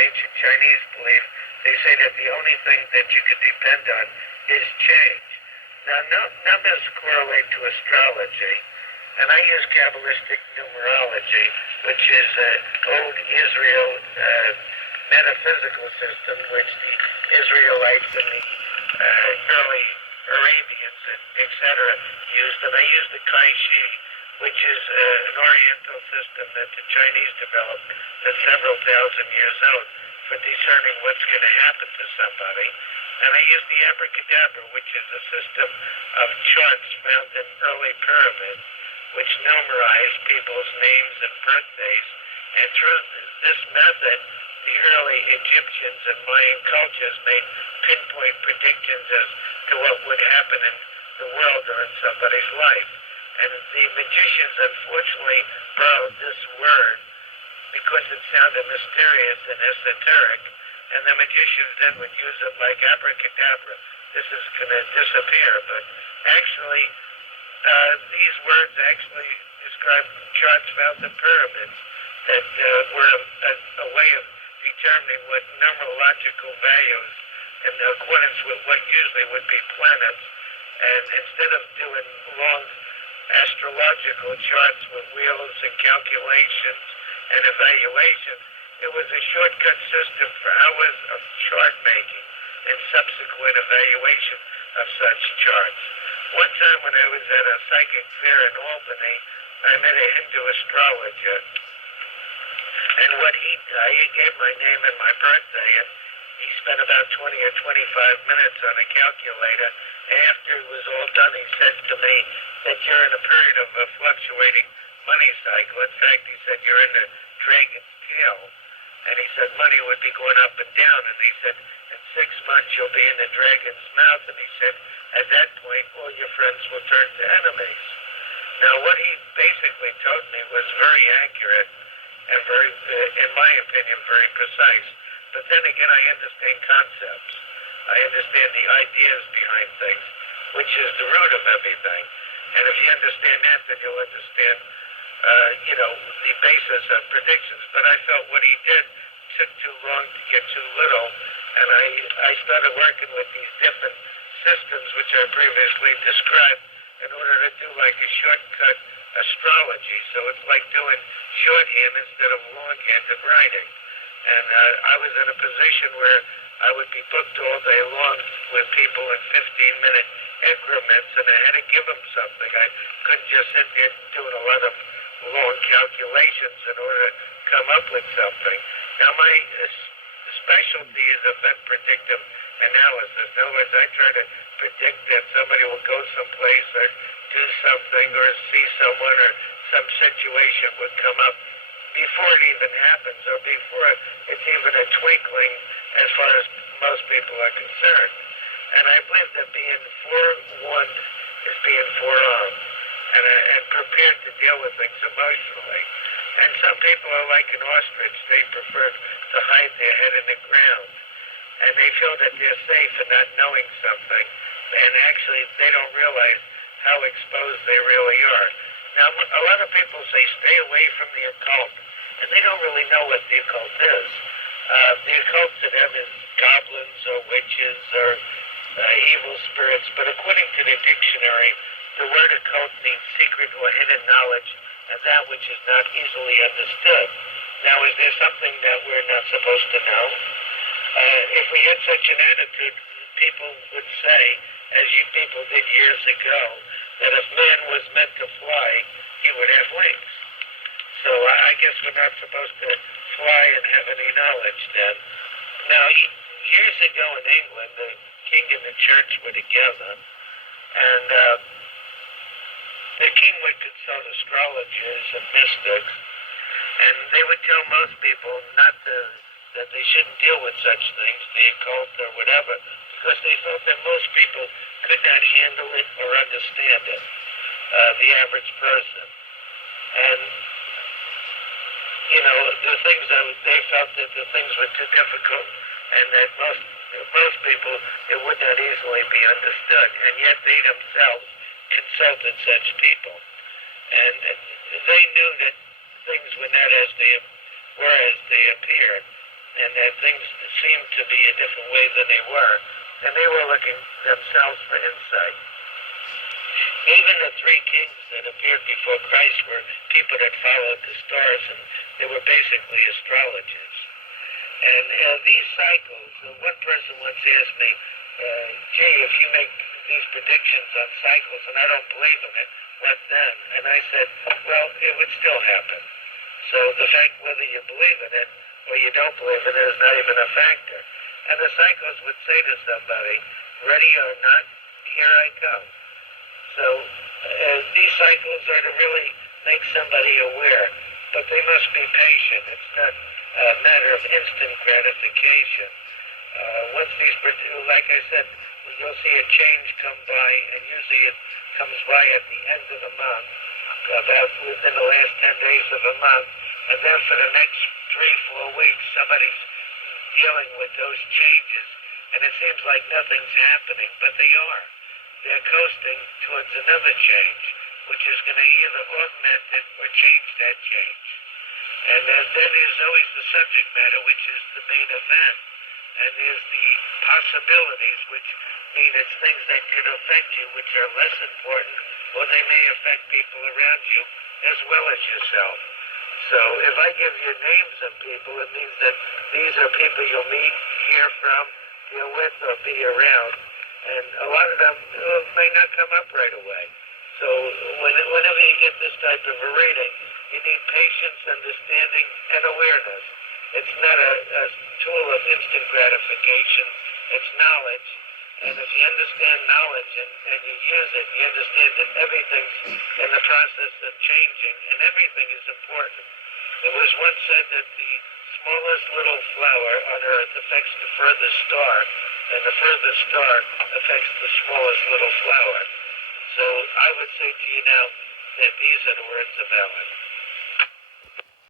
ancient Chinese belief, they say that the only thing that you could depend on is change. Now, numbers correlate to astrology, and I use Kabbalistic numerology, which is an old Israel metaphysical system, which the Israelites and the early Arabians, etc., used. And I use the Kai-Shi, which is an Oriental system that the Chinese developed that's several thousand years out for discerning what's going to happen to somebody. And I use the abracadabra, which is a system of charts found in early pyramids, which numerize people's names and birthdays. And through this method, the early Egyptians and Mayan cultures made pinpoint predictions as to what would happen in the world or in somebody's life. And the magicians, unfortunately, borrowed this word because it sounded mysterious and esoteric, and the magicians then would use it like abracadabra. This is going to disappear, but actually, these words actually describe charts found in pyramids that were a way of determining what numerological values in accordance with what usually would be planets. And instead of doing long astrological charts with wheels and calculations and evaluations, it was a shortcut system for hours of chart making and subsequent evaluation of such charts. One time when I was at a psychic fair in Albany, I met a Hindu astrologer, and what he gave my name and my birthday, and he spent about 20 or 25 minutes on a calculator. After it was all done, he said to me that you're in a period of a fluctuating money cycle. In fact, he said you're in the dragon's tail. And he said money would be going up and down. And he said in 6 months you'll be in the dragon's mouth. And he said at that point all your friends will turn to enemies. Now what he basically told me was very accurate and very, in my opinion, very precise. But then again, I understand concepts. I understand the ideas behind things, which is the root of everything. And if you understand that, then you'll understand, the basis of predictions. But I felt what he did took too long to get too little. And I started working with these different systems, which I previously described, in order to do like a shortcut astrology. So it's like doing shorthand instead of longhand writing. And I was in a position where I would be booked all day long with people in 15-minute increments, and I had to give them something. I couldn't just sit there doing a lot of long calculations in order to come up with something. Now, my specialty is event predictive analysis. In other words, I try to predict that somebody will go someplace or do something or see someone or some situation would come up before it even happens or before it's even a twinkling as far as most people are concerned. And I believe that being forewarned is being forearmed and prepared to deal with things emotionally. And some people are like an ostrich. They prefer to hide their head in the ground. And they feel that they're safe in not knowing something. And actually, they don't realize how exposed they really are. Now, a lot of people say stay away from the occult, and they don't really know what the occult is. The occult to them is goblins or witches or evil spirits, but according to the dictionary, the word occult means secret or hidden knowledge, and that which is not easily understood. Now, is there something that we're not supposed to know? If we had such an attitude, people would say, as you people did years ago, that if man was meant to fly, he would have wings. So I guess we're not supposed to fly and have any knowledge then. Now, years ago in England, the king and the church were together, and the king would consult astrologers and mystics, and they would tell most people that they shouldn't deal with such things, the occult or whatever, because they felt that most people could not handle it or understand it, the average person. And, the things that they felt that the things were too difficult and that most people, it would not easily be understood. And yet they themselves consulted such people. And they knew that things were not as they appeared. and that things seemed to be a different way than they were, and they were looking themselves for insight. Even the three kings that appeared before Christ were people that followed the stars, and they were basically astrologers. And these cycles, one person once asked me, gee, if you make these predictions on cycles and I don't believe in it, what then? And I said, well, it would still happen. So the fact whether you believe in it or you don't believe in it is not even a factor. And the cycles would say to somebody, ready or not, here I come. So these cycles are to really make somebody aware, but they must be patient. It's not a matter of instant gratification. Once these, like I said, you'll see a change come by, and usually it comes by at the end of the month, about within the last 10 days of a month, and then for the next 3-4 weeks, somebody's dealing with those changes, and it seems like nothing's happening, but they are. They're coasting towards another change, which is going to either augment it or change that change. And then there's always the subject matter, which is the main event. And there's the possibilities, which mean it's things that could affect you, which are less important, or they may affect people around you as well as yourself. So if I give you names of people, it means that these are people you'll meet, hear from, deal with, or be around. And a lot of them may not come up right away. So whenever you get this type of a reading, you need patience, understanding, and awareness. It's not a tool of instant gratification. It's knowledge. And if you understand knowledge and you use it, you understand that everything's in the process of changing, and everything is important. It was once said that the smallest little flower on Earth affects the furthest star, and the furthest star affects the smallest little flower. So I would say to you now that these are the words of Alan.